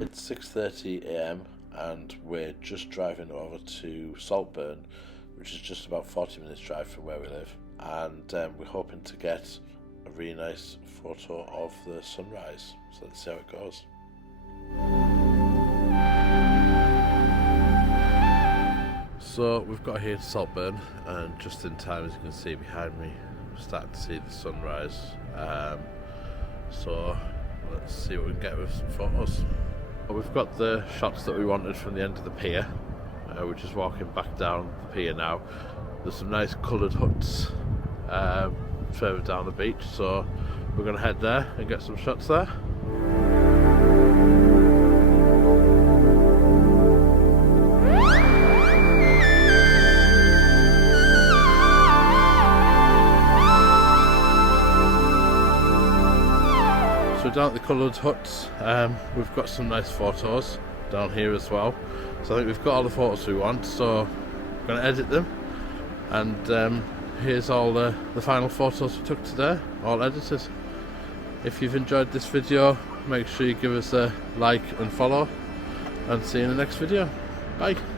It's 6:30 a.m. and we're just driving over to Saltburn, which is just about 40 minutes drive from where we live, and we're hoping to get a really nice photo of the sunrise. So let's see how it goes. So we've got here to Saltburn, and just in time, as you can see behind me, we're starting to see the sunrise. So let's see what we can get with some photos. We've got the shots that we wanted from the end of the pier. We're just walking back down the pier now. There's some nice coloured huts further down the beach, so we're going to head there and get some shots there. So down at the coloured huts, we've got some nice photos down here as well. So I think we've got all the photos we want, so we're going to edit them. And here's all the final photos we took today, all edited. If you've enjoyed this video, make sure you give us a like and follow, and see you in the next video. Bye!